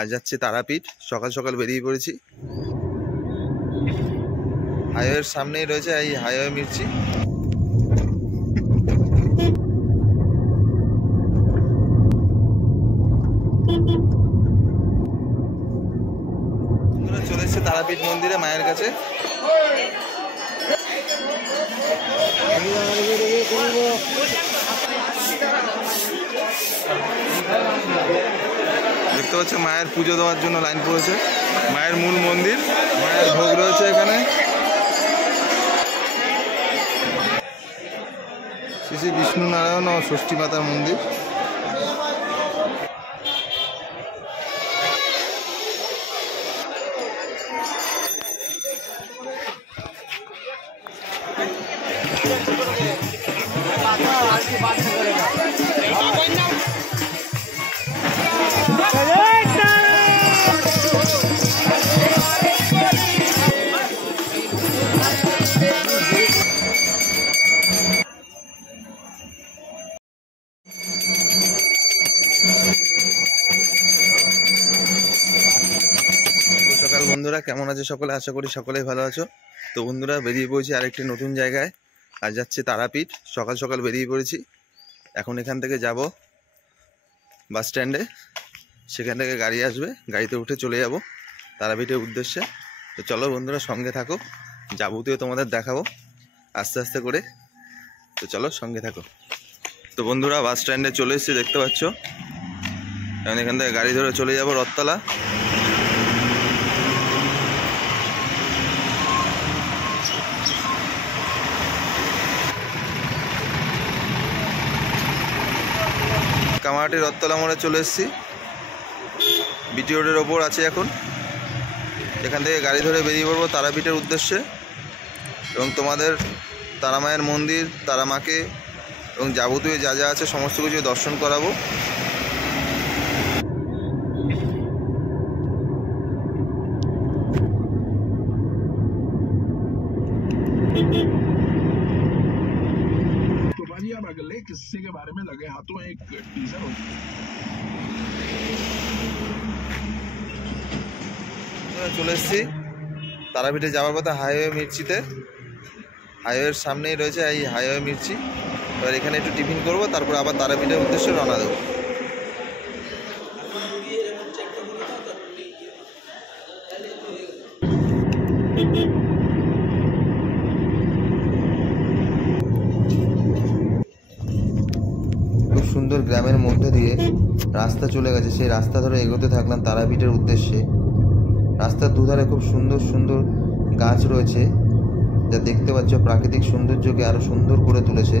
আজ যাচ্ছি তারাপীঠ। সকাল সকাল বেরিয়ে পড়েছি। হাইওয়ের সামনেই রয়েছে এই হাইওয়ে মির্চি। চলে এসেছে তারাপীঠ মন্দিরে, মায়ের কাছে। দেখতে পাচ্ছ মায়ের পুজো দেওয়ার জন্য লাইন পড়েছে। মায়ের মূল মন্দির, মায়ের ভোগ রয়েছে এখানে। শ্রী শ্রী বিষ্ণু নারায়ণ ও ষষ্ঠী মাতার মন্দির। সকাল বন্ধুরা, কেমন আছো সকলে? আশা করি সকলেই ভালো আছো। তো বন্ধুরা, বেরিয়ে পড়েছি আরেকটি নতুন জায়গায়। আজ যাচ্ছি তারাপীঠ। সকাল সকাল বেরিয়ে পড়েছি। এখন এখান থেকে যাব বাস স্ট্যান্ডে। সেখান থেকে গাড়ি আসবে, গাড়িতে উঠে চলে যাব তারাপীঠের উদ্দেশ্যে। তো চলো বন্ধুরা, সঙ্গে থাকো, যাবতীয় তোমাদের দেখাবো আস্তে আস্তে করে। তো চলো সঙ্গে থাকো। তো বন্ধুরা, বাস স্ট্যান্ডে চলে এসেছি, দেখতে পাচ্ছ। এখন এখান থেকে গাড়ি ধরে চলে যাব রথতলা। কামারহাটি রথতলা মোড়ে চলে এসেছি। বিটি রোডের ওপর আছে এখন। এখান থেকে গাড়ি ধরে বেরিয়ে পড়বো তারাপীঠের উদ্দেশ্যে এবং তোমাদের তারা মায়ের মন্দির, তারা মাকে এবং যাবতীয় যা যা আছে সমস্ত কিছু দর্শন করাবো। किस्से के बारे में लगे हाथों एक टीजर हो। চলে এসেছি তারাপীঠে যাওয়ার পথে হাইওয়ে মির্চিতে। হাইওয়ের সামনেই রয়েছে এই হাইওয়ে মির্চি। এবার এখানে একটু টিফিন করবো, তারপর আবার তারাপীঠের উদ্দেশ্যে রওনা দেবো। খুব সুন্দর গ্রামের মধ্যে দিয়ে রাস্তা চলে গেছে। সেই রাস্তা ধরে এগোতে থাকলাম তারাপীঠের উদ্দেশ্যে। রাস্তার দুধারে খুব সুন্দর সুন্দর গাছ রয়েছে, যা দেখতে পাচ্ছ প্রাকৃতিক সৌন্দর্যকে আরো সুন্দর করে তুলেছে।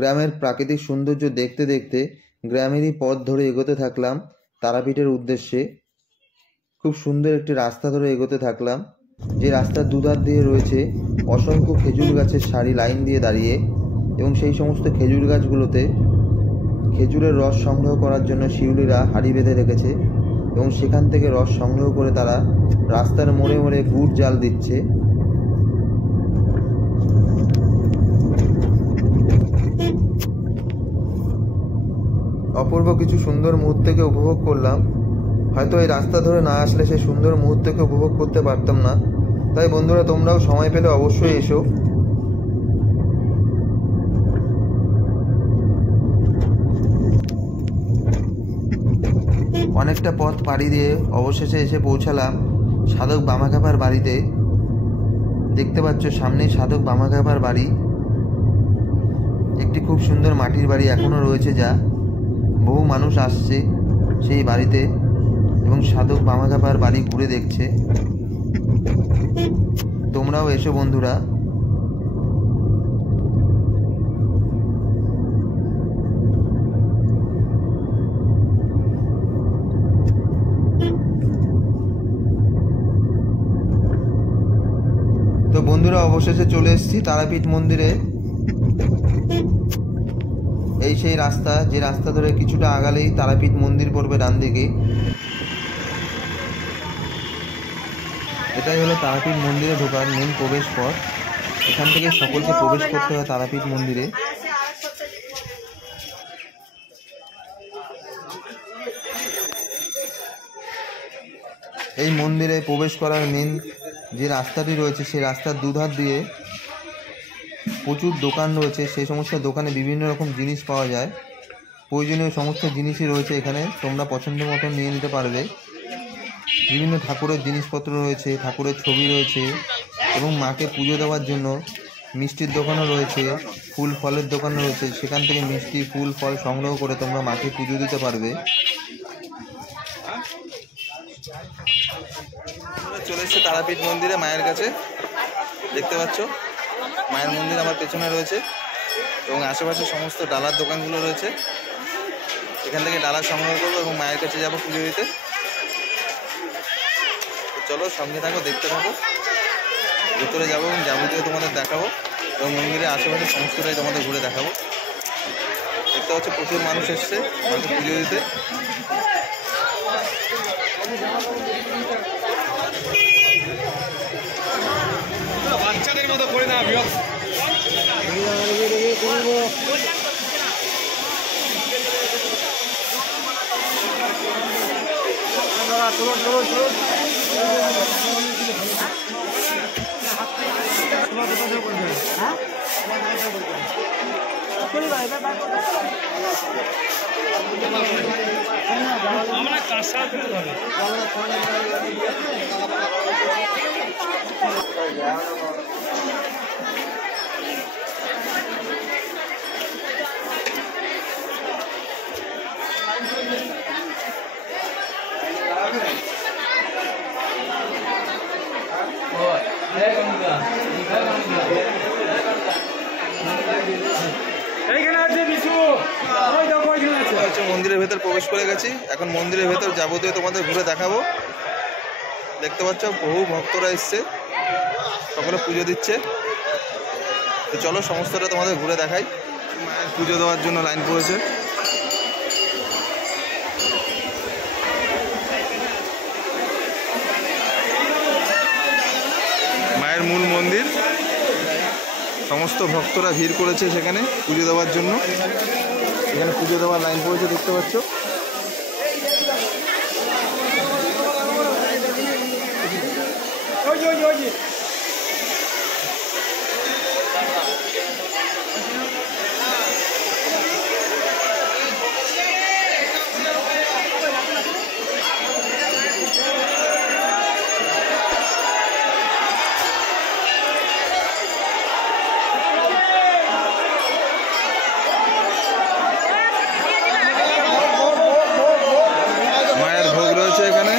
গ্রামের প্রাকৃতিক সৌন্দর্য দেখতে দেখতে গ্রামেরই পথ ধরে এগোতে থাকলাম তারাপীঠের উদ্দেশ্যে। খুব সুন্দর একটি রাস্তা ধরে এগোতে থাকলাম, যে রাস্তার দুধার দিয়ে রয়েছে অসংখ্য খেজুর গাছের সারি লাইন দিয়ে দাঁড়িয়ে, এবং সেই সমস্ত খেজুর গাছগুলোতে খেজুরের রস সংগ্রহ করার জন্য শিউলিরা হাঁড়ি বেঁধে রেখেছে, এবং সেখান থেকে রস সংগ্রহ করে তারা রাস্তার মোড়ে মোড়ে গুড় জাল দিচ্ছে। অপূর্ব কিছু সুন্দর মুহূর্তকে উপভোগ করলাম। হয়তো এই রাস্তা ধরে না আসলে সেই সুন্দর মুহূর্তকে উপভোগ করতে পারতাম না। তাই বন্ধুরা, তোমরাও সময় পেলে অবশ্যই এসো। অনেকটা পথ পাড়ি দিয়ে অবশেষে এসে পৌঁছালাম সাধক বামাখ্যাপার বাড়িতে। দেখতে পাচ্ছ সামনেই সাধক বামাখ্যাপার বাড়ি। একটি খুব সুন্দর মাটির বাড়ি এখনো রয়েছে, যা বহু মানুষ আসছে সেই বাড়িতে এবং সাধক বামাখ্যাপার বাড়ি ঘুরে দেখছে। তোমরাও এসো বন্ধুরা। বন্ধুরা অবশেষে চলে এসেছি তারাপীঠ মন্দিরে। এই সেই রাস্তা, যে রাস্তা ধরে কিছুটা আগালেই তারাপীঠ মন্দির পড়বে ডান দিকে। এটাই হলো তারাপীঠ মন্দিরে ঢোকার মেন প্রবেশ পথ। এখান থেকে সকলকে প্রবেশ করতে হয় তারাপীঠ মন্দিরে। এই মন্দিরে প্রবেশ করার মেন যে রাস্তাটি রয়েছে, সেই রাস্তার দুধার দিয়ে প্রচুর দোকান রয়েছে। সেই সমস্ত দোকানে বিভিন্ন রকম জিনিস পাওয়া যায়। প্রয়োজনীয় সমস্ত জিনিসই রয়েছে এখানে, তোমরা পছন্দ মতো নিয়ে নিতে পারবে। বিভিন্ন ঠাকুরের জিনিসপত্র রয়েছে, ঠাকুরের ছবি রয়েছে এবং মাকে পুজো দেওয়ার জন্য মিষ্টির দোকানও রয়েছে, ফুল ফলের দোকানও রয়েছে। সেখান থেকে মিষ্টি, ফুল, ফল সংগ্রহ করে তোমরা মাকে পুজো দিতে পারবে। চলে এসেছে তারাপীঠ মন্দিরে মায়ের কাছে। দেখতে পাচ্ছ মায়ের মন্দির আমার পেছনে রয়েছে এবং আশেপাশে সমস্ত ডালার দোকানগুলো রয়েছে। এখান থেকে ডালা সংগ্রহ করবো এবং মায়ের কাছে যাবো পুজো দিতে। চলো সঙ্গে থাকো, দেখতে থাকো। ভেতরে যাবো এবং যাবতীয় তোমাদের দেখাবো এবং মন্দিরের আশেপাশে সমস্তটাই তোমাদের ঘুরে দেখাবো। দেখতে পাচ্ছ প্রচুর মানুষ এসছে মাকে পুজো দিতে। বাচ্চাদের মতো করে না আমরা কাঁসা মন্দিরের ভেতর প্রবেশ করে গেছি। এখন মন্দিরের ভেতর যাবতীয় তোমাদের ঘুরে দেখাবো। দেখতে পাচ্ছ বহু ভক্তরা এসছে, সকলে পুজো দিচ্ছে। তো চলো সমস্তটা তোমাদের ঘুরে দেখাই। মায়ের পুজো দেওয়ার জন্য লাইন পড়েছে। মায়ের মূল মন্দির, সমস্ত ভক্তরা ভিড় করেছে সেখানে পুজো দেওয়ার জন্য। এখানে পুজো দেওয়ার লাইন পড়েছে, দেখতে পাচ্ছ। মায়ের ভোগ রয়েছে এখানে।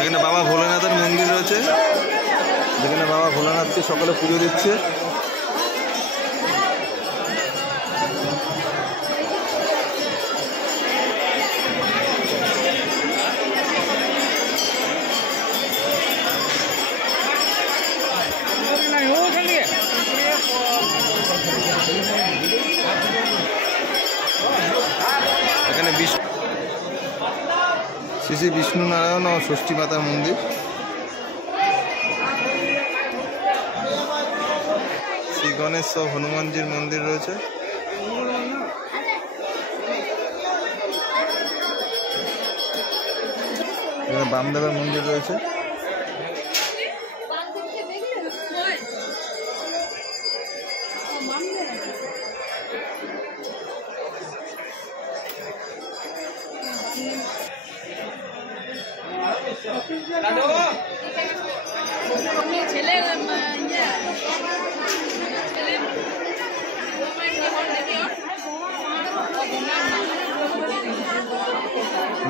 এখানে বাবা ভোলানাথের মন্দির রয়েছে, যেখানে বাবা ভোলানাথকে সকলে পুজো দিচ্ছে। এখানে শ্রী শ্রী বিষ্ণু নারায়ণ ও ষষ্ঠী মাতার মন্দির। শ্রী গণেশ ও হনুমানজির মন্দির রয়েছে। এখানে বামদেবের মন্দির রয়েছে।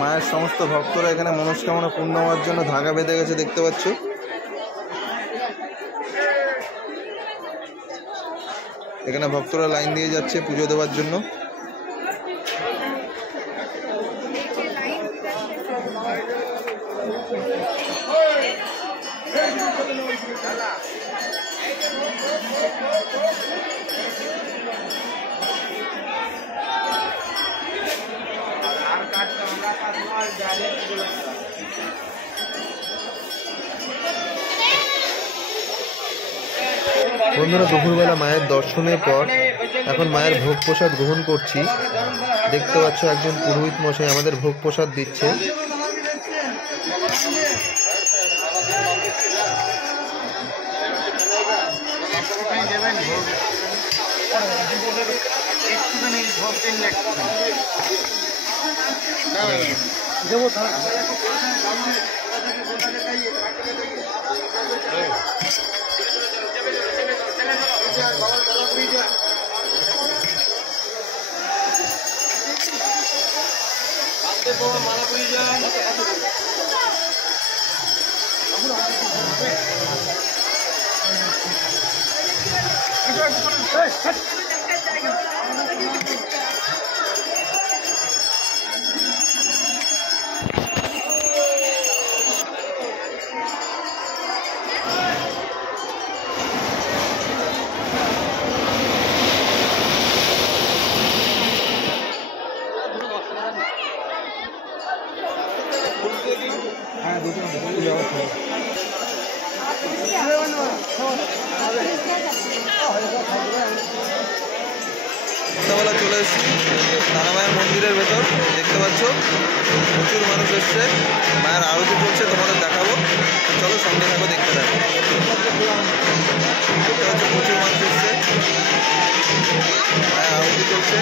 মায়ের সমস্ত ভক্তরা এখানে মনস্কামনা পূর্ণ হওয়ার জন্য ধাগা বেঁধে গেছে, দেখতে পাচ্ছ। এখানে ভক্তরা লাইন দিয়ে যাচ্ছে পুজো দেওয়ার জন্য। বন্ধুরা, দুপুরবেলা মায়ের দর্শনের পর এখন মায়ের ভোগ প্রসাদ গ্রহণ করছি। দেখতে পাচ্ছ একজন পুরোহিত মশাই আমাদের ভোগ প্রসাদ দিচ্ছে। সন্ধ্যাবেলা চলে এসেছি তারামায়ের মন্দিরের ভেতর। দেখতে পাচ্ছ প্রচুর মানুষ এসছে, মায়ের আরতি চলছে, তোমাদের দেখাবো। চলো সঙ্গে থাকো, দেখতে থাকো। দেখতে পাচ্ছ প্রচুর মানুষ এসছে, মায়ের আরতি চলছে।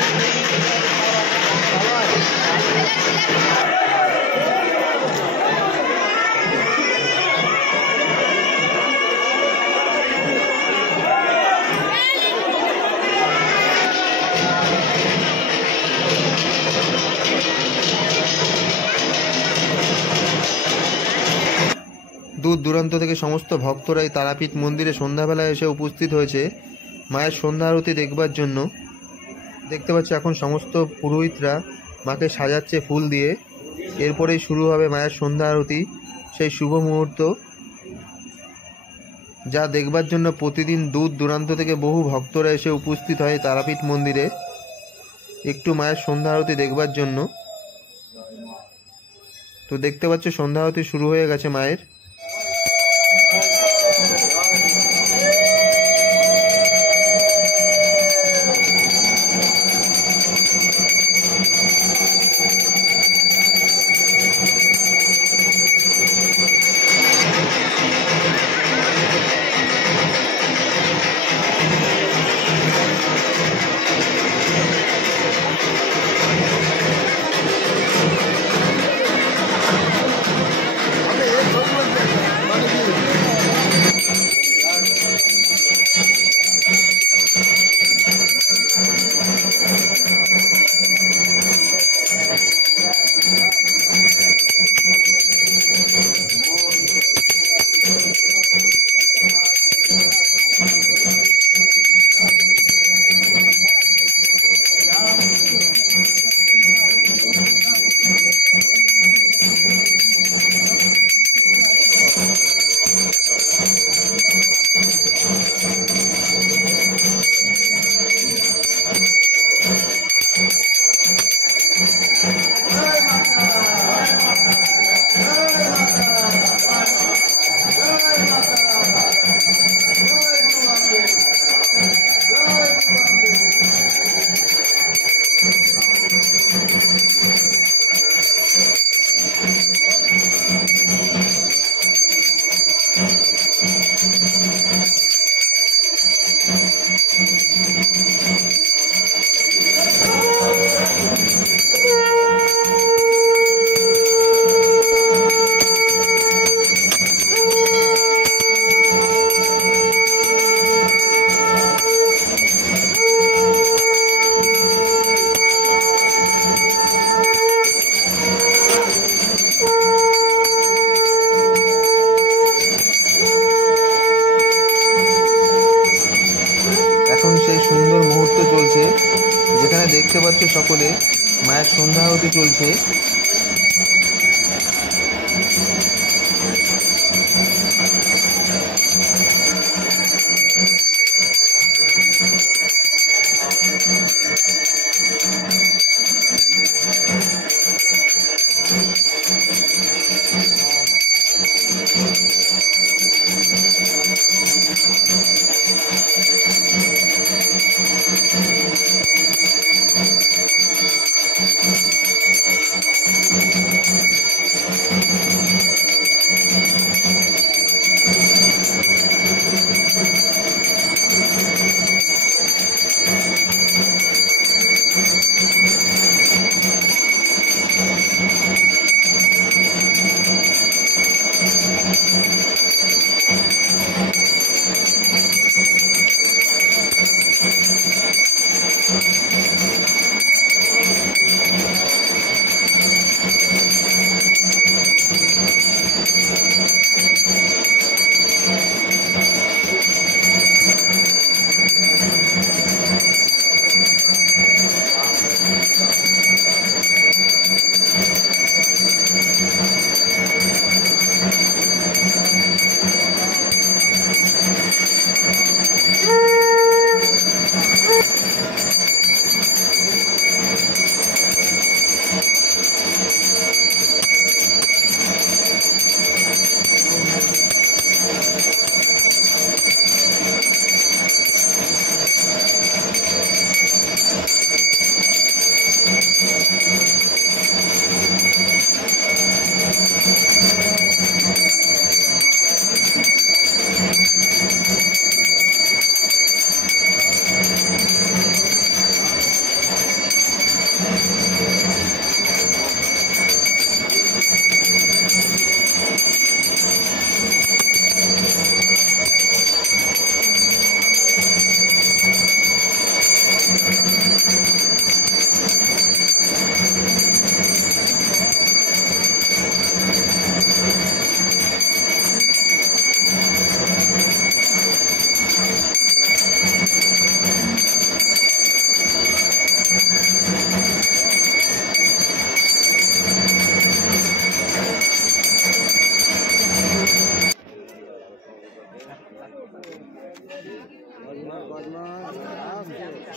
দূর দূরান্ত থেকে সমস্ত ভক্তরা এই তারাপীঠ মন্দিরে সন্ধ্যাবেলায় এসে উপস্থিত হয়েছে মায়ের সন্ধ্যা আরতি দেখবার জন্য। দেখতে পাচ্ছি এখন সমস্ত পুরোহিতরা মাকে সাজাচ্ছে ফুল দিয়ে। এরপরেই শুরু হবে মায়ের সন্ধ্যা আরতি, সেই শুভ মুহূর্ত যা দেখবার জন্য প্রতিদিন দূর দূরান্ত থেকে বহু ভক্তরা এসে উপস্থিত হয় তারাপীঠ মন্দিরে একটু মায়ের সন্ধ্যা আরতি দেখবার জন্য। তো দেখতে পাচ্ছ সন্ধ্যা আরতি শুরু হয়ে গেছে মায়ের। সকলে মায়ের সন্ধ্যা আরতি চলছে।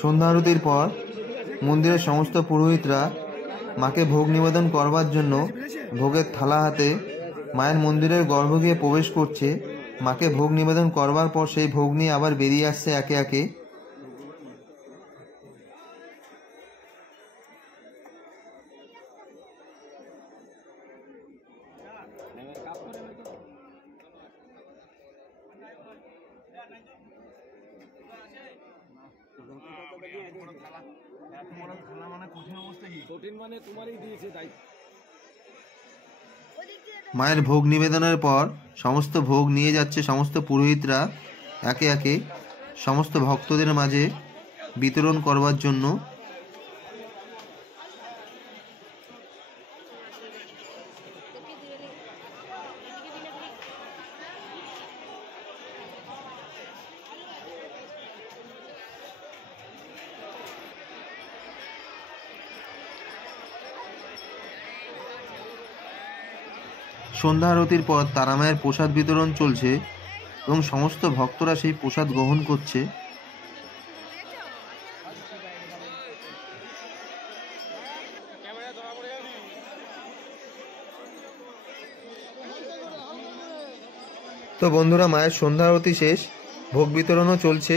সন্ধ্যা আরতির পর মন্দিরের সমস্ত পুরোহিতরা মাকে ভোগ নিবেদন করবার জন্য ভোগের থালা হাতে মায়ের মন্দিরের গর্ভগৃহে প্রবেশ করছে। মাকে ভোগ নিবেদন করবার পর সেই ভোগ নিয়ে আবার বেরিয়ে আসছে একে একে। মায়ের ভোগ নিবেদনের পর সমস্ত ভোগ নিয়ে যাচ্ছে সমস্ত পুরোহিতরা একে একে সমস্ত ভক্তদের মাঝে বিতরণ করবার জন্য। সন্ধ্যা আরতির পর তারামায়ের প্রসাদ বিতরণ চলছে এবং সমস্ত ভক্তরা সেই প্রসাদ গ্রহণ করছে। তো বন্ধুরা, মায়ের সন্ধ্যা আরতি শেষ, ভোগ বিতরণও চলছে।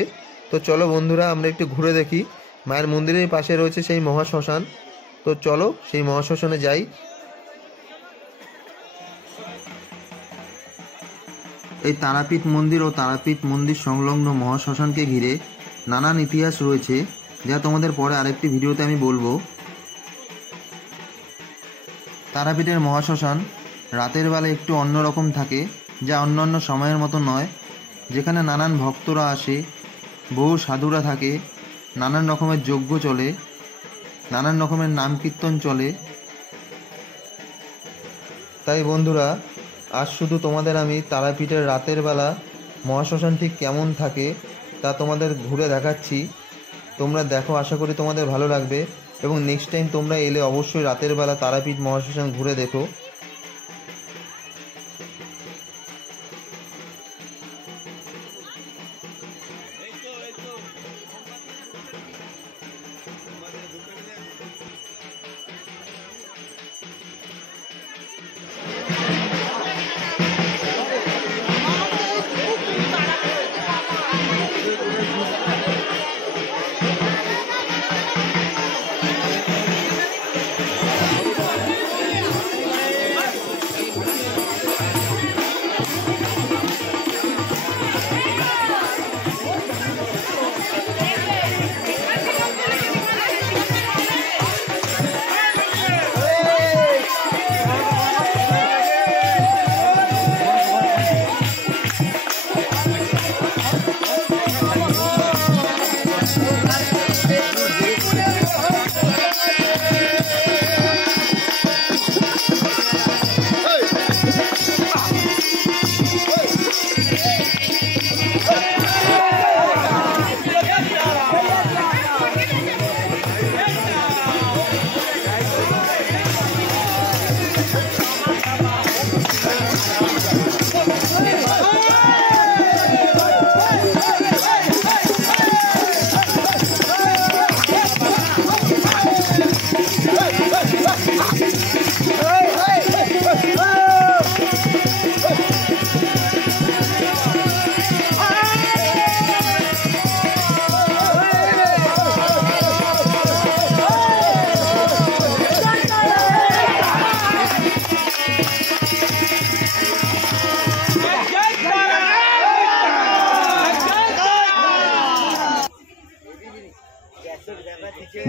তো চলো বন্ধুরা, আমরা একটু ঘুরে দেখি। মায়ের মন্দিরের পাশে রয়েছে সেই মহাশ্মশান। তো চলো সেই মহাশ্মশানে যাই। এই তারাপীঠ মন্দির ও তারাপীঠ মন্দির সংলগ্ন মহাশ্মশানকে ঘিরে নানান ইতিহাস রয়েছে, যা তোমাদের পরে আরেকটি ভিডিওতে আমি বলবো। তারাপীঠের মহাশ্মশান রাতের বেলা একটু অন্যরকম থাকে, যা অন্যান্য সময়ের মতো নয়, যেখানে নানান ভক্তরা আসে, বহু সাধুরা থাকে, নানান রকমের যজ্ঞ চলে, নানান রকমের নাম কীর্তন চলে। তাই বন্ধুরা, আজ শুধু তোমাদের আমি তারাপীঠের রাতের বেলা মহাশ্মশান ঠিক কেমন থাকে তা তোমাদের ঘুরে দেখাচ্ছি। তোমরা দেখো, আশা করি তোমাদের ভালো লাগবে। এবং নেক্সট টাইম তোমরা এলে অবশ্যই রাতের বেলা তারাপীঠ মহাশ্মশান ঘুরে দেখো।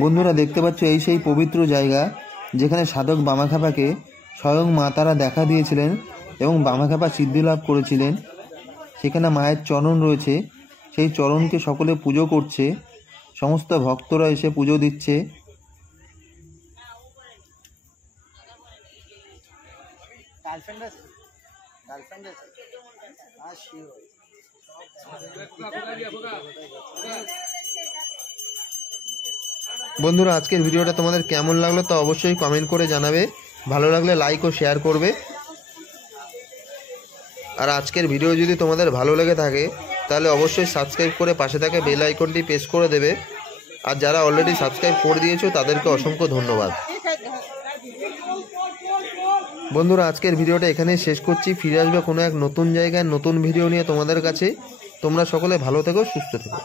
বন্ধুরা দেখতে পাচ্ছ এই সেই পবিত্র জায়গা যেখানে সাধক বামাখ্যাপাকে স্বয়ং মা তারা দেখা দিয়েছিলেন এবং বামাখ্যাপা সিদ্ধি লাভ করেছিলেন। সেখানে মায়ের চরণ রয়েছে, সেই চরণকে সকলে পুজো করছে, সমস্ত ভক্তরা এসে পুজো দিচ্ছে। বন্ধুরা আজকের ভিডিওটা তোমাদের কেমন লাগলো তা অবশ্যই কমেন্ট করে জানাবে, ভালো লাগলে লাইক ও শেয়ার করবে। আর আজকের ভিডিও যদি তোমাদের ভালো লেগে থাকে তাহলে অবশ্যই সাবস্ক্রাইব করে পাশে থাকা বেল আইকনটি প্রেস করে দেবে। আর যারা অলরেডি সাবস্ক্রাইব করে দিয়েছো তাদেরকে অসংখ্য ধন্যবাদ। বন্ধুরা আজকের ভিডিওটা এখানেই শেষ করছি, ফিরে আসবে কোনো এক নতুন জায়গায় নতুন ভিডিও নিয়ে তোমাদের কাছে। তোমরা সকলে ভালো থেকো, সুস্থ থেকো।